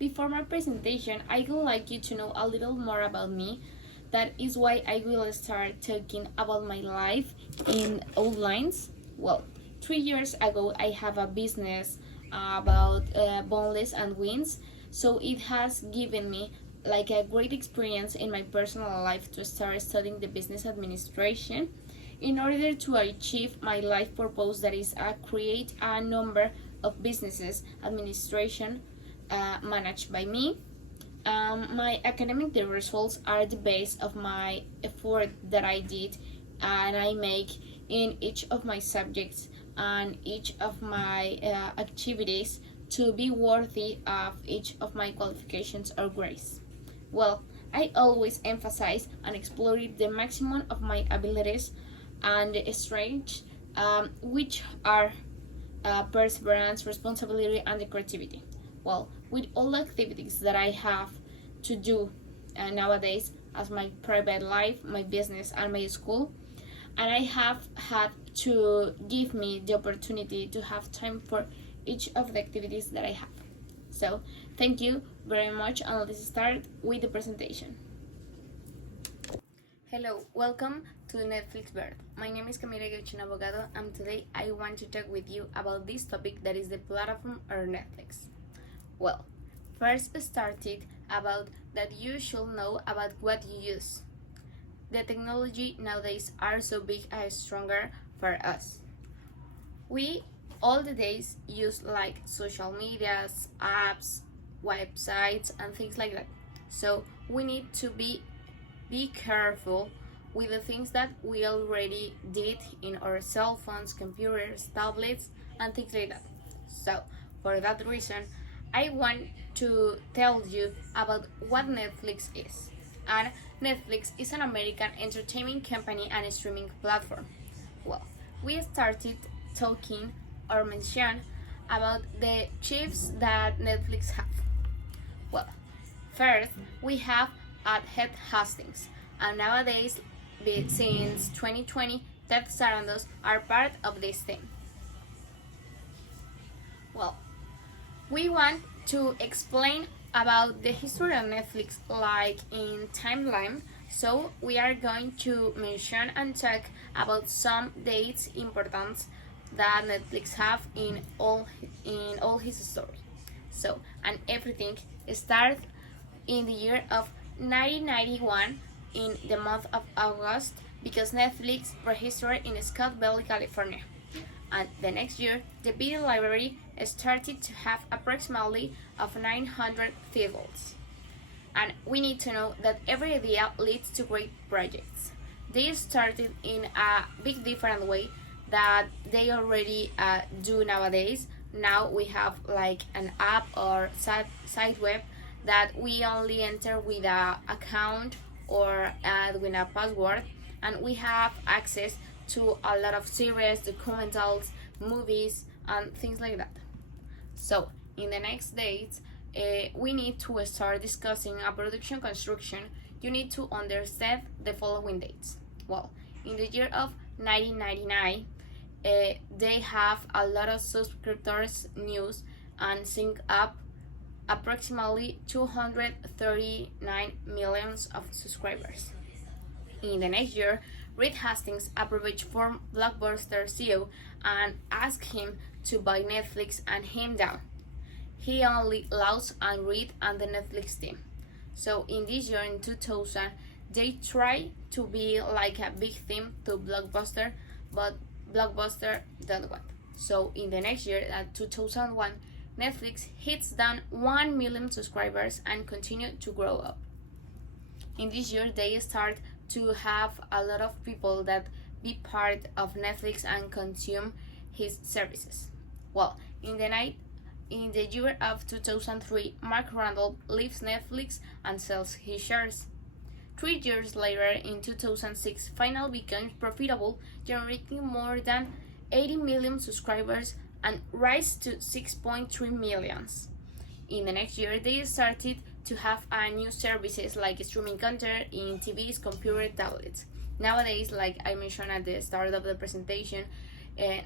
Before my presentation, I would like you to know a little more about me. That is why I will start talking about my life in outlines. Well, 3 years ago, I have a business about boneless and wings, so it has given me like a great experience in my personal life to start studying the business administration in order to achieve my life purpose, that is create a number of businesses administration managed by me. My academic results are the base of my effort that I did and I make in each of my subjects and each of my activities to be worthy of each of my qualifications or grades. Well, I always emphasize and explore the maximum of my abilities and strengths, which are perseverance, responsibility, and the creativity. Well, with all the activities that I have to do nowadays as my private life, my business, and my school, and I have had to give me the opportunity to have time for each of the activities that I have. So, thank you very much, and let's start with the presentation. Hello, welcome to Netflix Bird. My name is Camila Guchin Abogado, and today I want to talk with you about this topic that is the platform or Netflix. Well, first started about that you should know about what you use. The technology nowadays are so big and stronger for us. We all the days use like social medias, apps, websites, and things like that. So we need to be careful with the things that we already did in our cell phones, computers, tablets, and things like that. So for that reason, I want to tell you about what Netflix is. And Netflix is an American entertainment company and streaming platform. Well, we started talking or mention about the chiefs that Netflix have. Well, first we have at Ted Hastings, and nowadays, since 2020, Ted Sarandos are part of this team. Well, we want to explain about the history of Netflix like in timeline, so we are going to mention and talk about some dates important that Netflix have in all his story. So, and everything starts in the year of 1991 in the month of August because Netflix registered in Scottsdale, California. And the next year, the video library started to have approximately of 900 titles. And we need to know that every idea leads to great projects. They started in a big different way that they already do nowadays. Now we have like an app or site web that we only enter with a account or with a password, and we have access to a lot of series, documentals, movies, and things like that. So in the next days, we need to start discussing a production construction. You need to understand the following dates. Well, in the year of 1999, they have a lot of subscribers news and sync up approximately 239 millions of subscribers. In the next year, Reed Hastings approached former Blockbuster CEO and asked him to buy Netflix and him down. He only lost on Reed and the Netflix team. So in this year, in 2000, they tried to be like a big theme to Blockbuster, but Blockbuster didn't want. So in the next year, at 2001, Netflix hits down 1 million subscribers and continue to grow up. In this year, they start to have a lot of people that be part of Netflix and consume his services. Well, in the year of 2003, Mark Randall leaves Netflix and sells his shares. 3 years later, in 2006, Final becomes profitable, generating more than 80 million subscribers and rise to 6.3 millions. In the next year, they started to have new services like streaming content in TVs, computer, tablets. Nowadays, like I mentioned at the start of the presentation,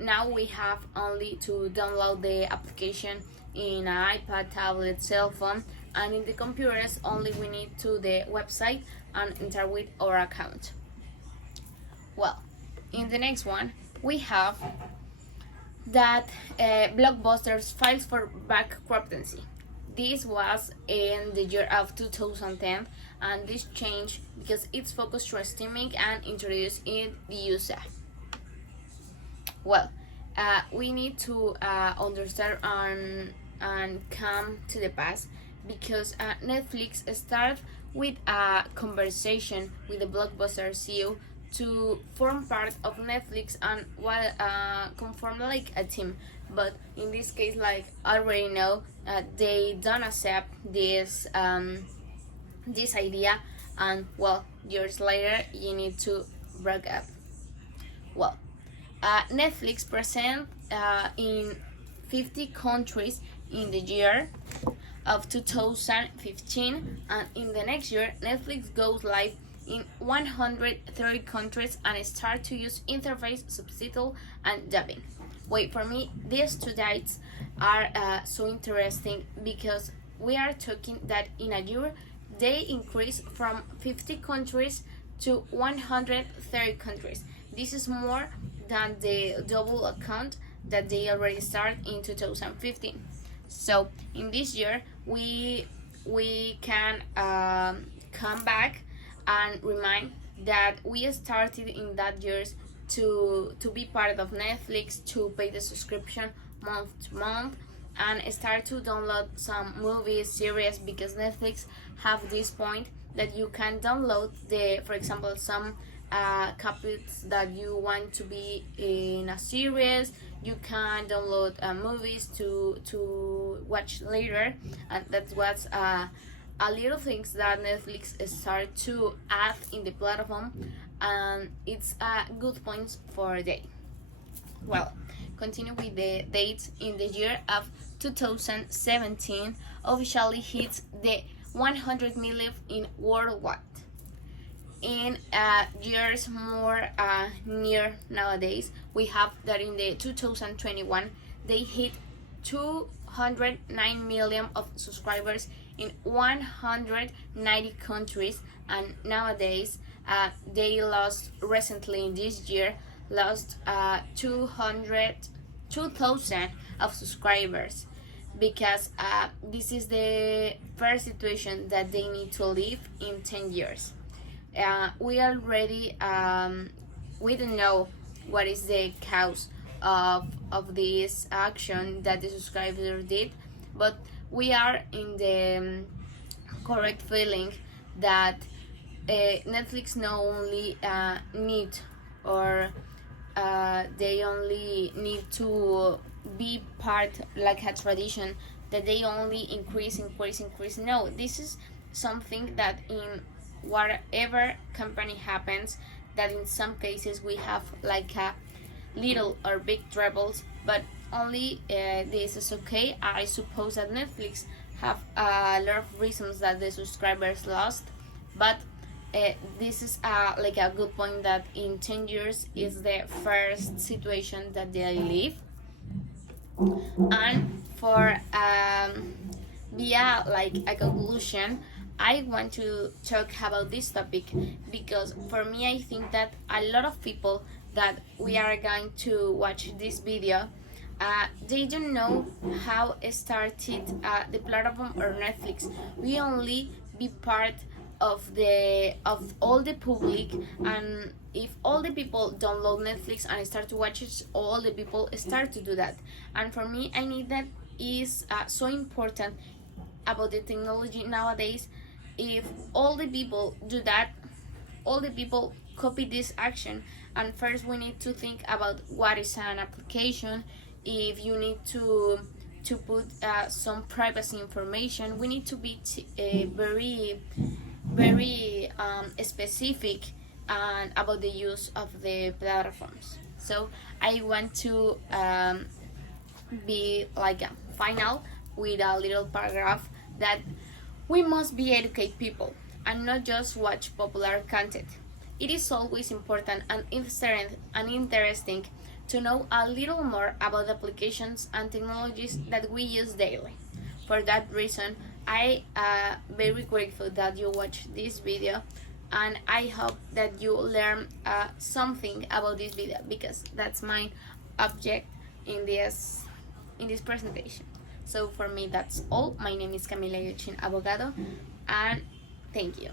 now we have only to download the application in an iPad, tablet, cell phone and in the computers only we need to the website and enter with our account. Well, in the next one we have that Blockbusters files for bankruptcy. This was in the year of 2010, and this changed because it's focused to streaming and introduced in the USA. Well, we need to understand and come to the past because Netflix started with a conversation with the Blockbuster CEO to form part of Netflix and conform like a team. But in this case, like I already know, they don't accept this idea, and well, years later, you need to break up. Well, Netflix present in 50 countries in the year of 2015, and in the next year, Netflix goes live in 130 countries and start to use interface, subtitle, and dubbing. Wait, for me, these two dates are so interesting because we are talking that in a year they increase from 50 countries to 130 countries. This is more than the double account that they already started in 2015. So in this year we can come back and remind that we started in that years to be part of Netflix, to pay the subscription month to month, and start to download some movies, series, because Netflix have this point that you can download for example, some copies that you want to be in a series. You can download movies to watch later, and that's what's a little things that Netflix start to add in the platform, and it's a good point for a day. Well, continue with the dates. In the year of 2017 officially hits the 100 million in worldwide. In years more near nowadays, we have that in the 2021 they hit 209 million of subscribers in 190 countries, and nowadays they lost recently in this year lost 2,000 of subscribers because this is the first situation that they need to live in 10 years. We already we don't know what is the cause of this action that the subscriber did, but we are in the correct feeling that Netflix not only need or they only need to be part like a tradition that they only increase. No, this is something that in whatever company happens, that in some cases we have like a little or big troubles, but only this is okay. I suppose that Netflix have a lot of reasons that the subscribers lost, but this is like a good point that in 10 years is the first situation that they live. And for via like a conclusion, I want to talk about this topic because for me I think that a lot of people that we are going to watch this video, they don't know how it started the platform or Netflix. We only be part of all the public, and if all the people download Netflix and start to watch it, all the people start to do that. And for me, I think that is so important about the technology nowadays. If all the people do that, all the people copy this action, and first we need to think about what is an application. If you need to put some privacy information, we need to be very specific and about the use of the platforms. So I want to be like a final with a little paragraph that we must be educate people and not just watch popular content. It is always important and interesting to know a little more about applications and technologies that we use daily. For that reason, I very grateful that you watched this video, and I hope that you learn something about this video, because that's my object in this presentation. So for me, that's all. My name is Camila Yochin Abogado, and thank you.